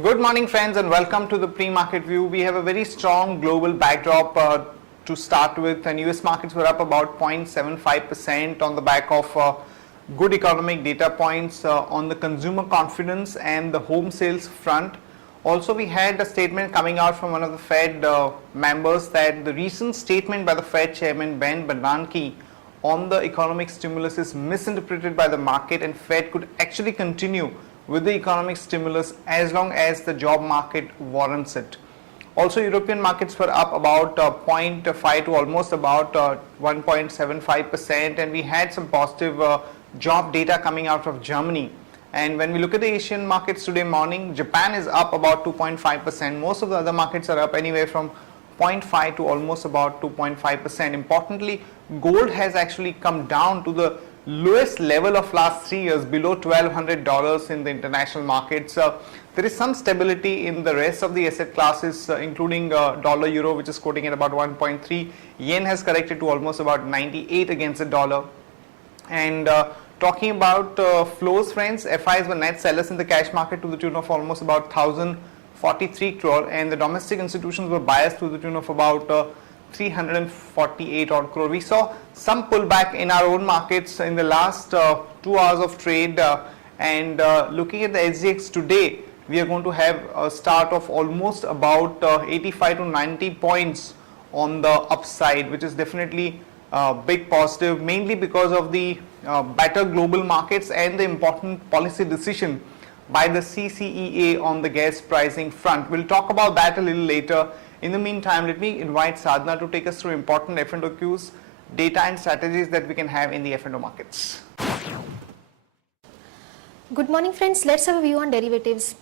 Good morning, friends, and welcome to the pre-market view. We have a very strong global backdrop to start with, and US markets were up about 0.75% on the back of good economic data points on the consumer confidence and the home sales front. Also, we had a statement coming out from one of the Fed members that the recent statement by the Fed chairman Ben Bernanke on the economic stimulus is misinterpreted by the market, and Fed could actually continue with the economic stimulus as long as the job market warrants it. Also, European markets were up about 0.5 to almost about 1.75%, and we had some positive job data coming out of Germany. And when we look at the Asian markets today morning, Japan is up about 2.5%. Most of the other markets are up anywhere from 0.5 to almost about 2.5%. Importantly, gold has actually come down to the lowest level of last 3 years, below $1,200 in the international markets. There is some stability in the rest of the asset classes, including dollar euro, which is quoting at about 1.3. Yen has corrected to almost about 98 against the dollar. And talking about flows, friends, FIs were net sellers in the cash market to the tune of almost about 1,043 crore, and the domestic institutions were buyers to the tune of about 348 odd crore. We saw some pullback in our own markets in the last 2 hours of trade, and looking at the SGX today, we are going to have a start of almost about 85 to 90 points on the upside, which is definitely a big positive, mainly because of the better global markets and the important policy decision by the CCEA on the gas pricing front. We'll talk about that a little later. In the meantime, let me invite Sadhana to take us through important F&O cues, data and strategies that we can have in the F&O markets. Good morning, friends. Let's have a view on derivatives.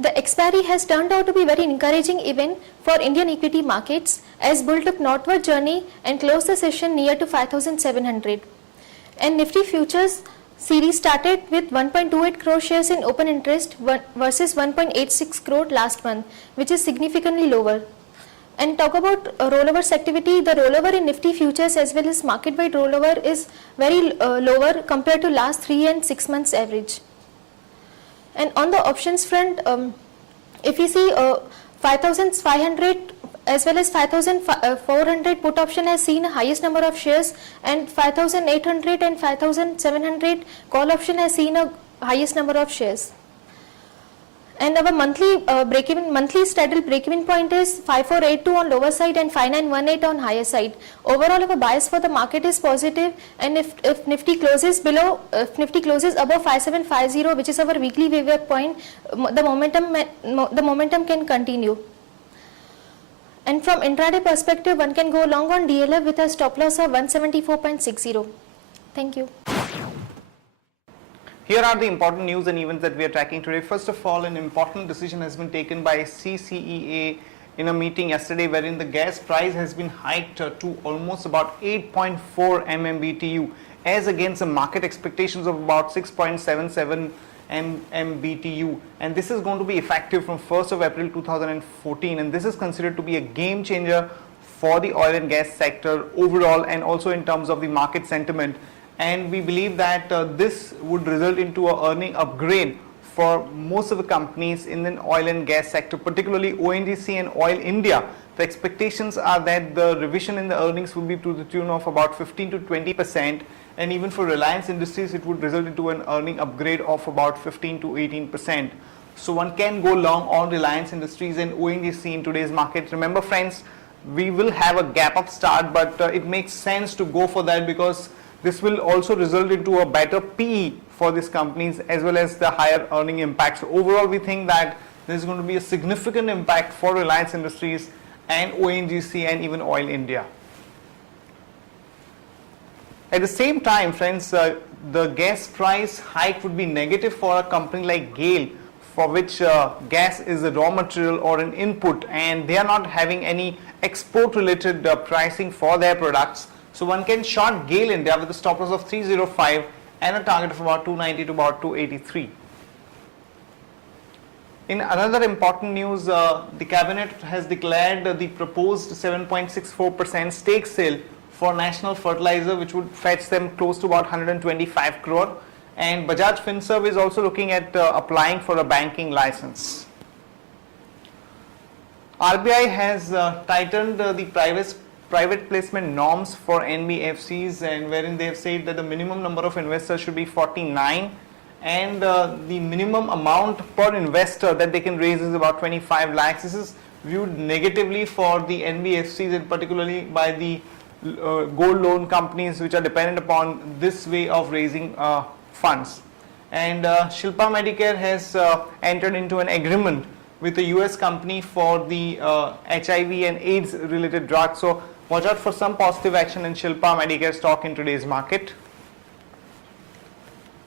The expiry has turned out to be a very encouraging event for Indian equity markets as bull took northward journey and closed the session near to 5,700. And Nifty futures series started with 1.28 crore shares in open interest versus 1.86 crore last month, which is significantly lower. And talk about rollovers activity, the rollover in Nifty futures as well as market-wide rollover is very lower compared to last 3 and 6 months average. And on the options front, if you see 5,500 as well as 5,400 put option has seen a highest number of shares, and 5,800 and 5,700 call option has seen a highest number of shares. And our monthly straddle break-even point is 5482 on lower side and 5918 on higher side. Overall, our bias for the market is positive, and if Nifty closes above 5750, which is our weekly wave point, the momentum can continue. And from intraday perspective, one can go long on DLF with a stop loss of 174.60. Thank you. Here are the important news and events that we are tracking today. First of all, an important decision has been taken by CCEA in a meeting yesterday, wherein the gas price has been hiked to almost about 8.4 MMBTU as against the market expectations of about 6.77 MMBTU, and this is going to be effective from 1st of April 2014, and this is considered to be a game changer for the oil and gas sector overall and also in terms of the market sentiment. And we believe that this would result into an earning upgrade for most of the companies in the oil and gas sector, particularly ONGC and Oil India. The expectations are that the revision in the earnings will be to the tune of about 15 to 20%, and even for Reliance Industries it would result into an earning upgrade of about 15 to 18%. So one can go long on Reliance Industries and ONGC in today's market. Remember, friends, we will have a gap up start, but it makes sense to go for that because this will also result into a better PE for these companies as well as the higher earning impact. So overall, we think that there is going to be a significant impact for Reliance Industries and ONGC and even Oil India. At the same time, friends, the gas price hike would be negative for a company like GAIL, for which gas is a raw material or an input, and they are not having any export related pricing for their products. So one can short GAIL India with a stop loss of 305 and a target of about 290 to about 283. In another important news, the cabinet has declared the proposed 7.64% stake sale for National Fertilizer, which would fetch them close to about 125 crore. And Bajaj Finserv is also looking at applying for a banking license. RBI has tightened the private placement norms for NBFCs, and wherein they have said that the minimum number of investors should be 49, and the minimum amount per investor that they can raise is about 25 lakhs. This is viewed negatively for the NBFCs, and particularly by the gold loan companies which are dependent upon this way of raising funds. And Shilpa Medicare has entered into an agreement with a US company for the HIV and AIDS related drugs. So watch out for some positive action in Shilpa Medicare stock in today's market.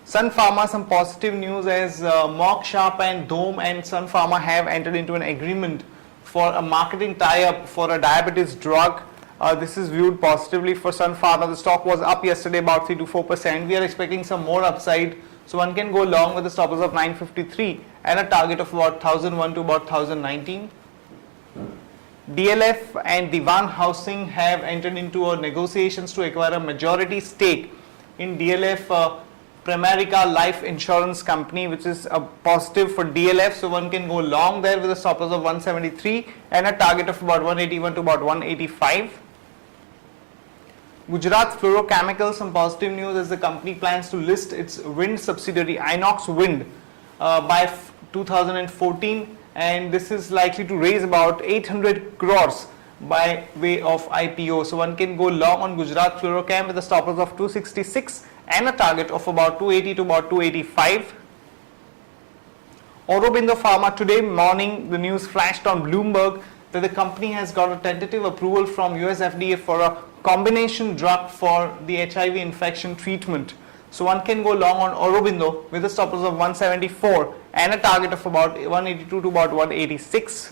Sun Pharma, some positive news as Merck Sharp and Dome and Sun Pharma have entered into an agreement for a marketing tie-up for a diabetes drug. This is viewed positively for Sun Pharma. The stock was up yesterday about 3 to 4%. We are expecting some more upside. So one can go long with the stop loss of 953 and a target of about 1001 to about 1019. DLF and Diwan Housing have entered into negotiations to acquire a majority stake in DLF Pramerica Life Insurance Company, which is a positive for DLF. So one can go long there with a stop loss of 173 and a target of about 181 to about 185. Gujarat Fluorochemicals, some positive news as the company plans to list its wind subsidiary Inox Wind by 2014, and this is likely to raise about 800 crores by way of IPO. So one can go long on Gujarat Fluorochem with a stop loss of 266 and a target of about 280 to about 285. Aurobindo Pharma, today morning the news flashed on Bloomberg that the company has got a tentative approval from US FDA for a combination drug for the HIV infection treatment. So one can go long on Aurobindo with a stop loss of 174 and a target of about 182 to about 186.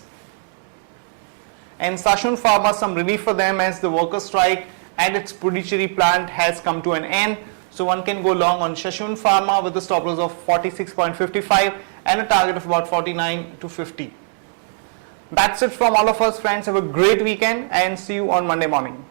And Sashun Pharma, some relief for them as the worker strike at its Puducherry plant has come to an end. So one can go long on Sashun Pharma with a stop loss of 46.55 and a target of about 49 to 50. That's it from all of us, friends. Have a great weekend and see you on Monday morning.